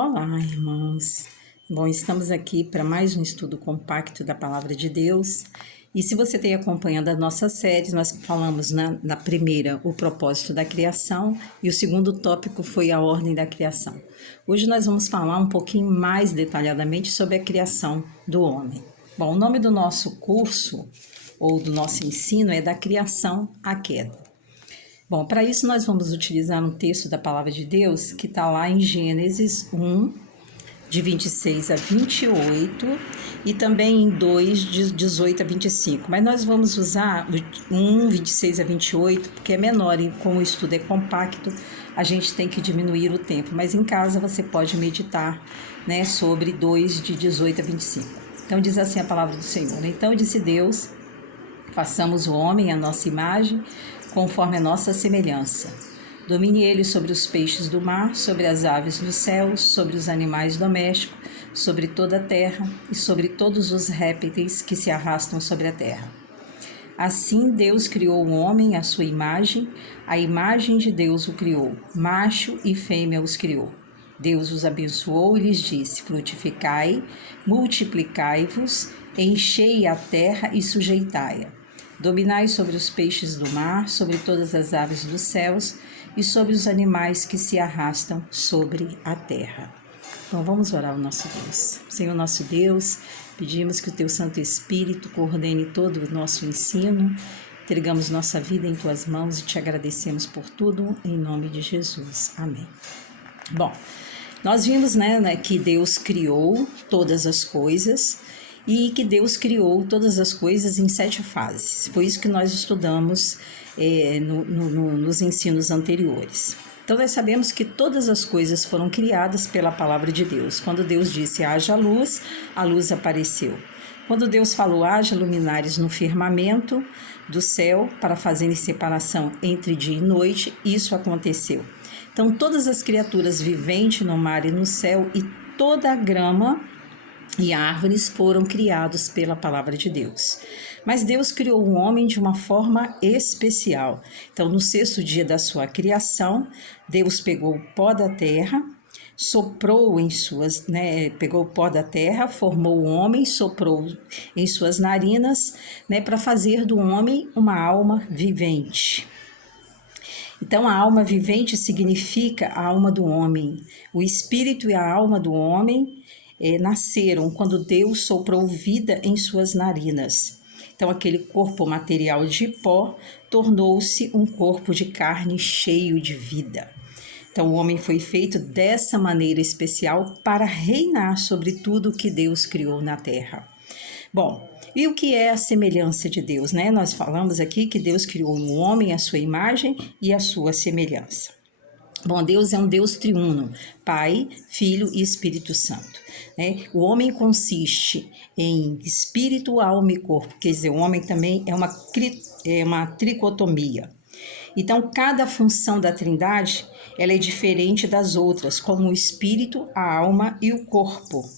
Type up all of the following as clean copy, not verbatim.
Olá, irmãos. Bom, estamos aqui para mais um estudo compacto da Palavra de Deus. E se você tem acompanhado a nossa série, nós falamos na primeira o propósito da criação e o segundo tópico foi a ordem da criação. Hoje nós vamos falar um pouquinho mais detalhadamente sobre a criação do homem. Bom, o nome do nosso curso ou do nosso ensino é Da Criação à Queda. Bom, para isso nós vamos utilizar um texto da Palavra de Deus que está lá em Gênesis 1, de 26 a 28 e também em 2, de 18 a 25. Mas nós vamos usar o 1, 26 a 28, porque é menor e como o estudo é compacto, a gente tem que diminuir o tempo. Mas em casa você pode meditar, sobre 2, de 18 a 25. Então diz assim a palavra do Senhor. Então disse Deus, façamos o homem à nossa imagem, conforme a nossa semelhança. Domine ele sobre os peixes do mar, sobre as aves dos céus, sobre os animais domésticos, sobre toda a terra e sobre todos os répteis que se arrastam sobre a terra. Assim Deus criou o homem à sua imagem, a imagem de Deus o criou, macho e fêmea os criou. Deus os abençoou e lhes disse: frutificai, multiplicai-vos, enchei a terra e sujeitai-a. Dominai sobre os peixes do mar, sobre todas as aves dos céus e sobre os animais que se arrastam sobre a terra. Então vamos orar ao nosso Deus. Senhor nosso Deus, pedimos que o Teu Santo Espírito coordene todo o nosso ensino. Entregamos nossa vida em Tuas mãos e Te agradecemos por tudo, em nome de Jesus. Amém. Bom, nós vimos que Deus criou todas as coisas e que Deus criou todas as coisas em 7 fases. Foi isso que nós estudamos nos ensinos anteriores. Então, nós sabemos que todas as coisas foram criadas pela palavra de Deus. Quando Deus disse, haja luz, a luz apareceu. Quando Deus falou, haja luminares no firmamento do céu para fazerem separação entre dia e noite, isso aconteceu. Então, todas as criaturas viventes no mar e no céu e toda a grama e árvores foram criados pela palavra de Deus. Mas Deus criou o homem de uma forma especial. Então, no 6º dia da sua criação, Deus pegou o pó da terra, soprou em suas, pegou o pó da terra, formou o homem, soprou em suas narinas, para fazer do homem uma alma vivente. Então, a alma vivente significa a alma do homem. O espírito e a alma do homem nasceram quando Deus soprou vida em suas narinas. Então, aquele corpo material de pó tornou-se um corpo de carne cheio de vida. Então, o homem foi feito dessa maneira especial para reinar sobre tudo que Deus criou na terra. Bom, e o que é a semelhança de Deus, Nós falamos aqui que Deus criou o homem à sua imagem e à sua semelhança. Bom, Deus é um Deus triuno, Pai, Filho e Espírito Santo. O homem consiste em espírito, alma e corpo, quer dizer, o homem também é uma tricotomia. Então, cada função da Trindade ela é diferente das outras, como o espírito, a alma e o corpo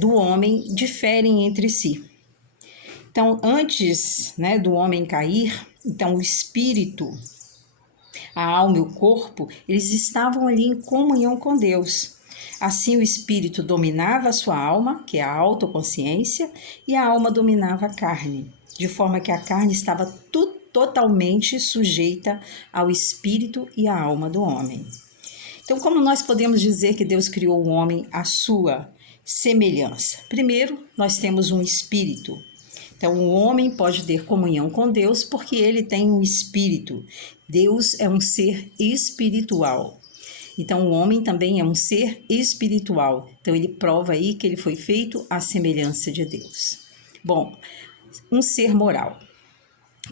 do homem diferem entre si. Então, antes do homem cair, então o espírito, a alma e o corpo, eles estavam ali em comunhão com Deus. Assim, o espírito dominava a sua alma, que é a autoconsciência, e a alma dominava a carne, de forma que a carne estava totalmente sujeita ao espírito e à alma do homem. Então, como nós podemos dizer que Deus criou o homem à sua semelhança? Primeiro, nós temos um espírito. Então, o homem pode ter comunhão com Deus porque ele tem um espírito. Deus é um ser espiritual. Então, o homem também é um ser espiritual. Então, ele prova aí que ele foi feito à semelhança de Deus. Bom, um ser moral.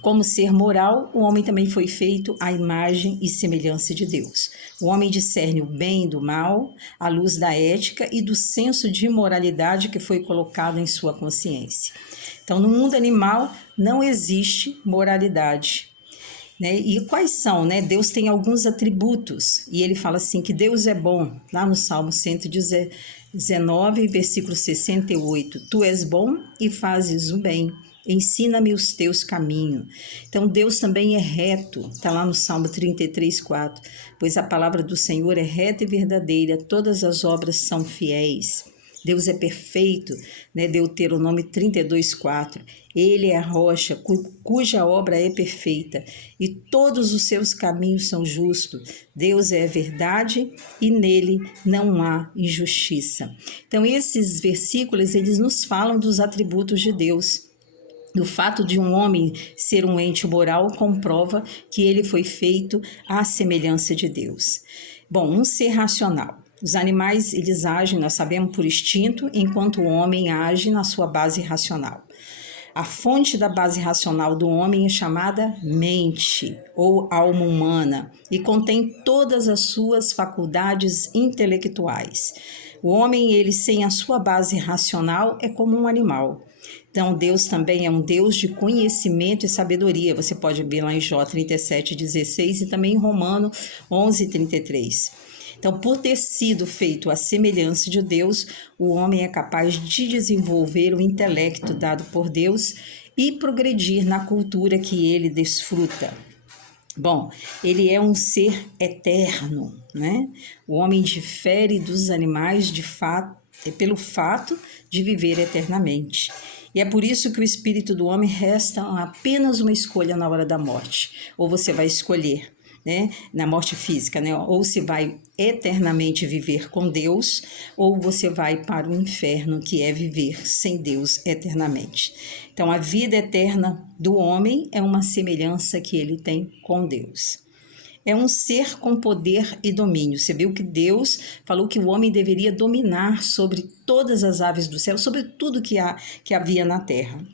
Como ser moral, o homem também foi feito à imagem e semelhança de Deus. O homem discerne o bem e do mal, à luz da ética e do senso de moralidade que foi colocado em sua consciência. Então, no mundo animal não existe moralidade. E quais são? Deus tem alguns atributos, e ele fala assim que Deus é bom, lá no Salmo 119, versículo 68, tu és bom e fazes o bem, ensina-me os teus caminhos. Então Deus também é reto, está lá no Salmo 33:4, pois a palavra do Senhor é reta e verdadeira, todas as obras são fiéis. Deus é perfeito, né? Deuteronômio 32:4. Ele é a rocha cuja obra é perfeita e todos os seus caminhos são justos. Deus é a verdade e nele não há injustiça. Então esses versículos, eles nos falam dos atributos de Deus. O fato de um homem ser um ente moral comprova que ele foi feito à semelhança de Deus. Bom, um ser racional. Os animais, eles agem, nós sabemos, por instinto, enquanto o homem age na sua base racional. A fonte da base racional do homem é chamada mente, ou alma humana, e contém todas as suas faculdades intelectuais. O homem, ele sem a sua base racional, é como um animal. Então, Deus também é um Deus de conhecimento e sabedoria. Você pode ver lá em Jó 37:16 e também em Romano 11:33. Então, por ter sido feito à semelhança de Deus, o homem é capaz de desenvolver o intelecto dado por Deus e progredir na cultura que ele desfruta. Bom, ele é um ser eterno, né? O homem difere dos animais pelo fato de viver eternamente. E é por isso que o espírito do homem resta apenas uma escolha na hora da morte. Ou você vai escolher, né, na morte física, né, ou se vai eternamente viver com Deus, ou você vai para o inferno, que é viver sem Deus eternamente. Então, a vida eterna do homem é uma semelhança que ele tem com Deus. É um ser com poder e domínio. Você viu que Deus falou que o homem deveria dominar sobre todas as aves do céu, sobre tudo que havia na terra.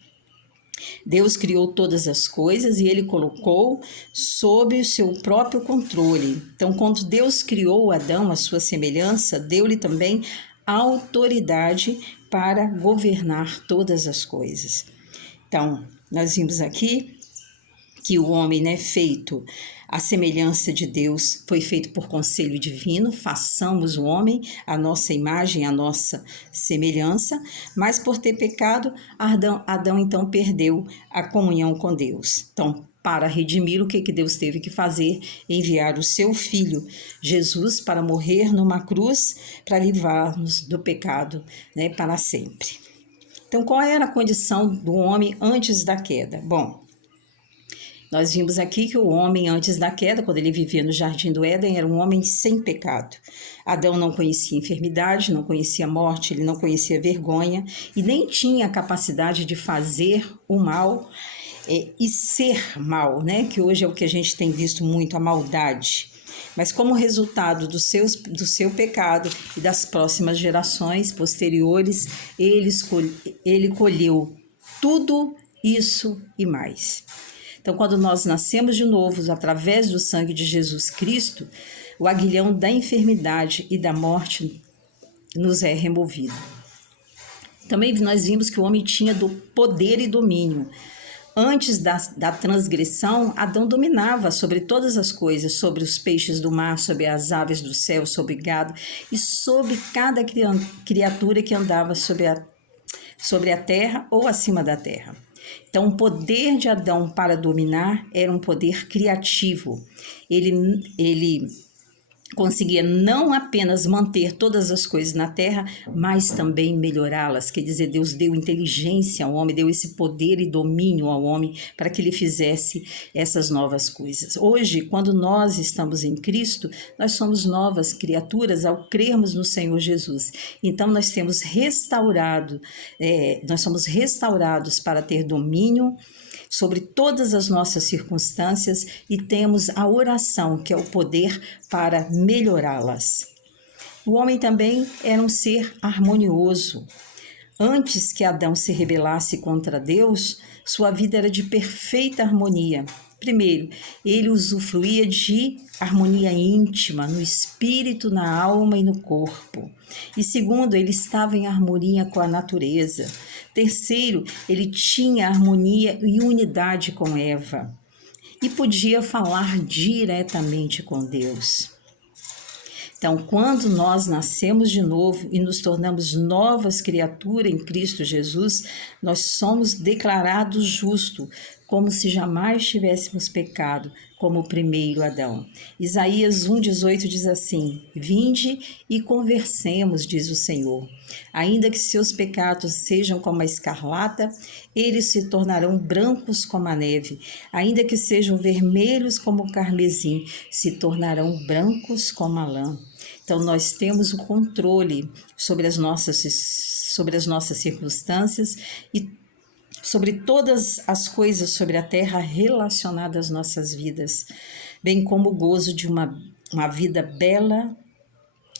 Deus criou todas as coisas e ele colocou sob o seu próprio controle. Então, quando Deus criou Adão à sua semelhança, deu-lhe também autoridade para governar todas as coisas. Então, nós vimos aqui que o homem, né, feito à semelhança de Deus, foi feito por conselho divino, façamos o homem à nossa imagem, à nossa semelhança, mas por ter pecado, Adão então perdeu a comunhão com Deus. Então, para redimir, o que Deus teve que fazer? Enviar o seu Filho, Jesus, para morrer numa cruz, para livrar-nos do pecado, né, para sempre. Então, qual era a condição do homem antes da queda? Bom, nós vimos aqui que o homem, antes da queda, quando ele vivia no Jardim do Éden, era um homem sem pecado. Adão não conhecia enfermidade, não conhecia morte, ele não conhecia vergonha e nem tinha a capacidade de fazer o mal e ser mal, né? Que hoje é o que a gente tem visto muito, a maldade. Mas como resultado do seu pecado e das próximas gerações posteriores, ele colheu tudo isso e mais. Então, quando nós nascemos de novo, através do sangue de Jesus Cristo, o aguilhão da enfermidade e da morte nos é removido. Também nós vimos que o homem tinha do poder e domínio. Antes da transgressão, Adão dominava sobre todas as coisas, sobre os peixes do mar, sobre as aves do céu, sobre gado e sobre cada criatura que andava sobre a terra ou acima da terra. Então, o poder de Adão para dominar era um poder criativo. Ele conseguia não apenas manter todas as coisas na terra, mas também melhorá-las. Quer dizer, Deus deu inteligência ao homem, deu esse poder e domínio ao homem para que ele fizesse essas novas coisas. Hoje, quando nós estamos em Cristo, nós somos novas criaturas ao crermos no Senhor Jesus. Então, nós somos restaurados para ter domínio sobre todas as nossas circunstâncias e temos a oração, que é o poder para melhorá-las. O homem também era um ser harmonioso. Antes que Adão se rebelasse contra Deus, sua vida era de perfeita harmonia. Primeiro, ele usufruía de harmonia íntima no espírito, na alma e no corpo. E segundo, ele estava em harmonia com a natureza. Terceiro, ele tinha harmonia e unidade com Eva e podia falar diretamente com Deus. Então, quando nós nascemos de novo e nos tornamos novas criaturas em Cristo Jesus, nós somos declarados justos, como se jamais tivéssemos pecado, como o primeiro Adão. Isaías 1,18 diz assim: Vinde e conversemos, diz o Senhor. Ainda que seus pecados sejam como a escarlata, eles se tornarão brancos como a neve. Ainda que sejam vermelhos como o carmesim, se tornarão brancos como a lã. Então, nós temos o controle sobre as nossas circunstâncias e sobre todas as coisas sobre a terra relacionadas às nossas vidas, bem como o gozo de uma vida bela,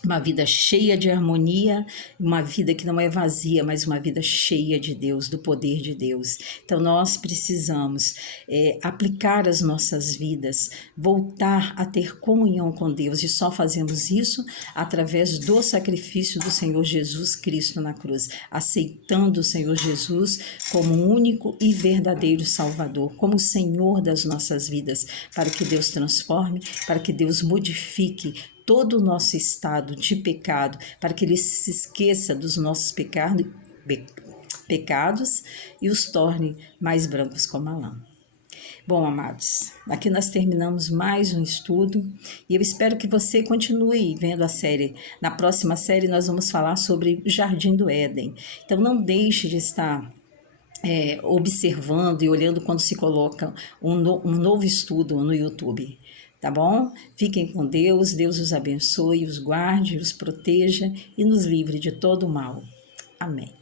uma vida cheia de harmonia, uma vida que não é vazia, mas uma vida cheia de Deus, do poder de Deus. Então, nós precisamos aplicar as nossas vidas, voltar a ter comunhão com Deus, e só fazemos isso através do sacrifício do Senhor Jesus Cristo na cruz, aceitando o Senhor Jesus como único e verdadeiro Salvador, como o Senhor das nossas vidas, para que Deus transforme, para que Deus modifique todo o nosso estado de pecado, para que Ele se esqueça dos nossos pecados e os torne mais brancos como a lã. Bom, amados, aqui nós terminamos mais um estudo e eu espero que você continue vendo a série. Na próxima série nós vamos falar sobre o Jardim do Éden. Então não deixe de estar observando e olhando quando se coloca um novo estudo no YouTube. Tá bom? Fiquem com Deus, Deus os abençoe, os guarde, os proteja e nos livre de todo o mal. Amém.